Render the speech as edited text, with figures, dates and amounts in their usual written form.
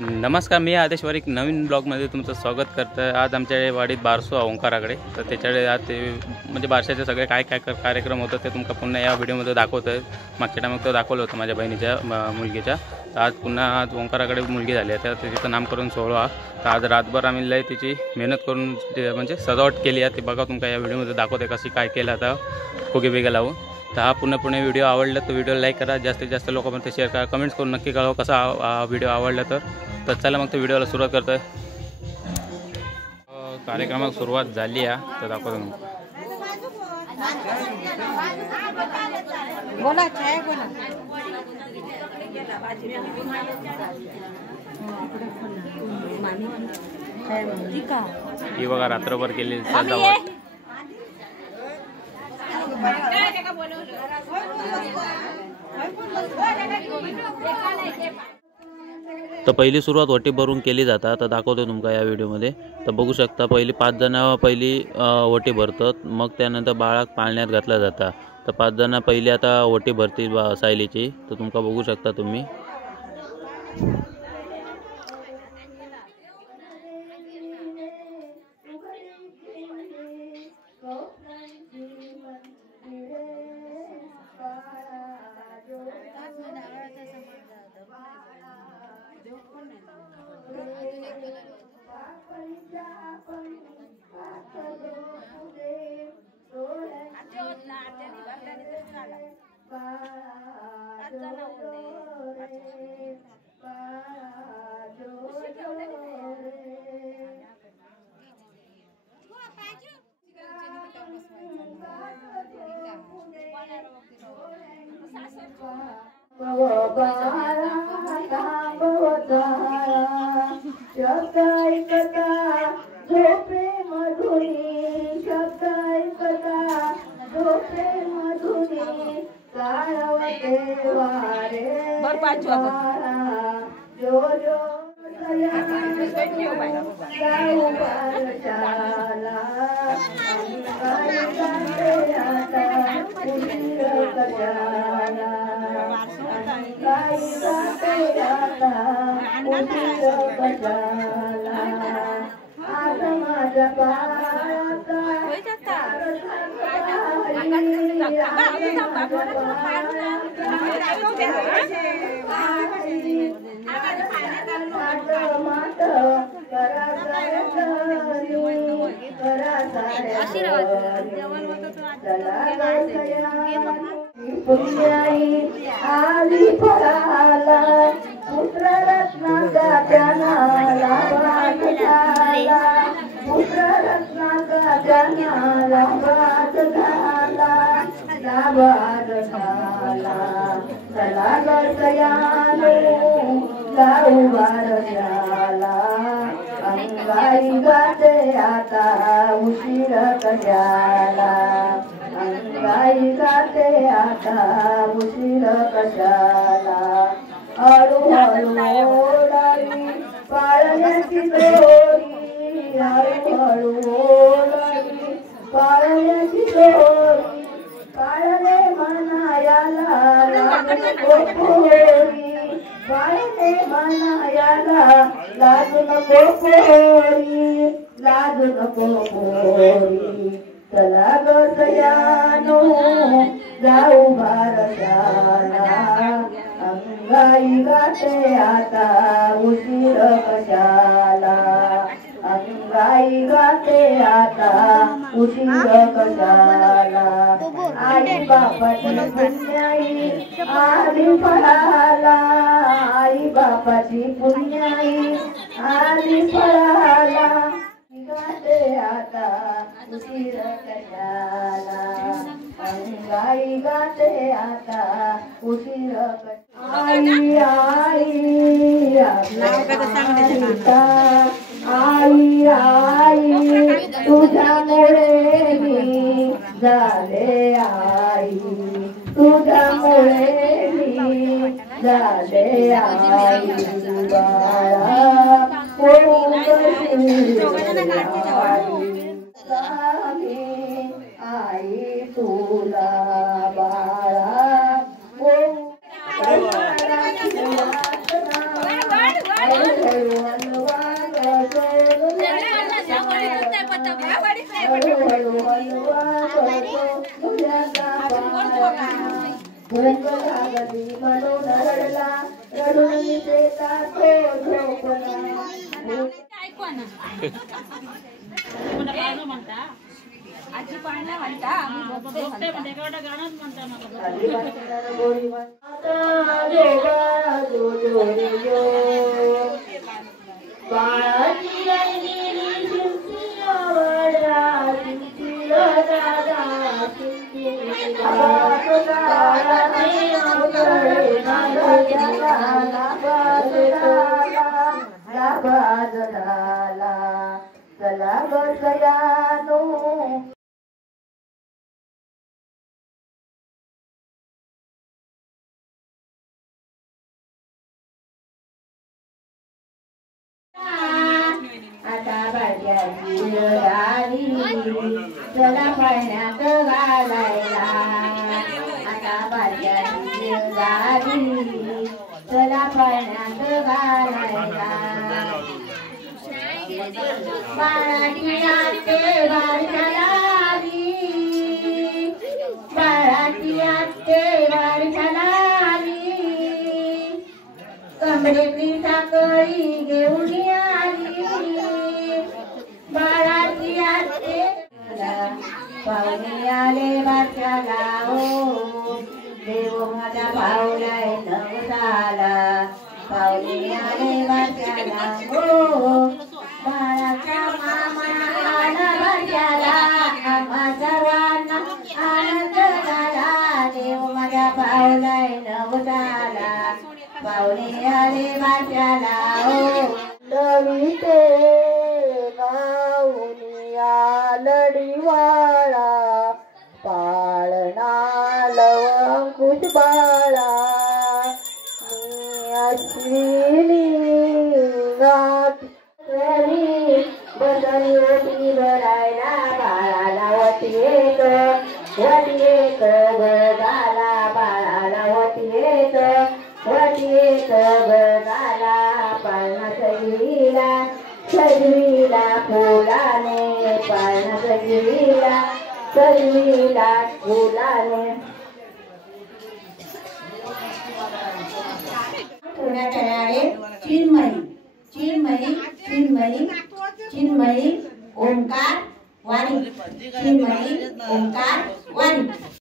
नमस्कार, मी आदेश वारीक नवीन ब्लॉगमध्ये तुमचं स्वागत करतो आहे। आज आमच्या वाडीत बारसो ओंकाराकडे, तर त्याच्याकडे आज ते म्हणजे बारशाचे सगळे काय काय कार्यक्रम होतं ते तुमका पुन्हा या व्हिडिओमध्ये दाखवतो आहे। मागच्या टायमात तो दाखवलं होतं माझ्या बहिणीच्या मुलगीच्या, तर आज पुन्हा आज ओंकाराकडे मुलगी झाली आहे, तर तिचं नामकरण सोहळा। तर आज रातभर आम्ही लय तिची मेहनत करून म्हणजे सजावट केली आहे, ती बघा तुमका या व्हिडिओमध्ये दाखवते कशी काय केलं आता फुगे बिगे लावून। तर हा पुन्हा व्हिडिओ आवडला तर व्हिडिओ लाईक करा, जास्तीत जास्त लोकांपर्यंत शेअर करा, कमेंट्स करून नक्की कळवा कसा व्हिडिओ आवडला तर चला मग तो व्हिडिओला सुरुवात करतोय। कार्यक्रमाला सुरुवात झाली आहे, तर दाखवतो मग बोला काय बोला ही बघा रात्रभर केलेली सजावट। तर पहिली सुरुवात वटी भरून केली जाता, तर दाखवतो तुमका या व्हिडिओमध्ये। तर बघू शकता पहिली 5 जण पहिली वटी भरतात, मग त्यानंतर बाळाक पाळण्यात घातला जाता। तर 5 जण पहिली आता वटी भरतील सायलीची, तर तुमका बघू शकता तुम्ही। अंगाई गाते आता उशीर कशाला, अंगाई गाते आता उशीर कशाला। हळू हळू ओढावी पाळण्याची दोरी, हळू हळू ओढावी पाळण्याची दोरी, पाळणे म्हणायाला लागू पोरी, पाळणे म्हणायाला लागू नको पोरी, लागू नको पोरी। चला ग सयानो जाऊ बारशाला, अंगाई गाते आता उशीर कशाला, अंगाई गाते आता उशीर कशाला। आई बापाची पुण्याई आली फळाला, आई बापाची पुण्याई आली फळाला, गाते आता उशीर कशाला, अंगाई गाते आता उशीर कशाला। आई आई आई आई तुझ्यामुळे मी झाले आई, तुझ्यामुळे मी झाले आई, बाळा कोण आई तुला बाळा हळू हलवा करतो तुझ्याचा पाळणा भूक लागली म्हणून रडला रडून देता तो झोपला आजी पाळणा म्हणता आम्ही बघते म्हणजे एवढं गाणंच म्हणता बाळाची रंगीली शिंपी आवडला शिंपी दादा शिंपी चला गयानो आता भाज्याची राणी चला पाण्यात घालायला आता भाज्याची राणी चला पाण्यात घालायला बाळाची आते वारशाला आली बाळाची आते वारशाला आली कमरेतली साखळी घेऊन आली बाळाची आते पाहुणे आले बारशाला हो देव माझा पाहुलाय नवसाला पाहुणे आले बारशाला हो बाळाचा मामा आला बारशाला आम्हा सर्वांना आनंद झाला देव माझा पाहुलाय नवसाला पाहुणे आले बारशाला हो लविते गाऊनिया लढीवाळा पाळणा लवंकुश बाळा मी अश्विनी गात बसली होती भरायला बाळाला वटी येत गळाला बाळाला वटी येत गळाला पाळणा सजवीला फुलाने पाळणा सजवीला फुलाने थोड्या वेळाने चिन्मयी चिन्मयी चिन्मयी चिन्मयी ओंकार वाणी चिन्मयी ओंकार वाणी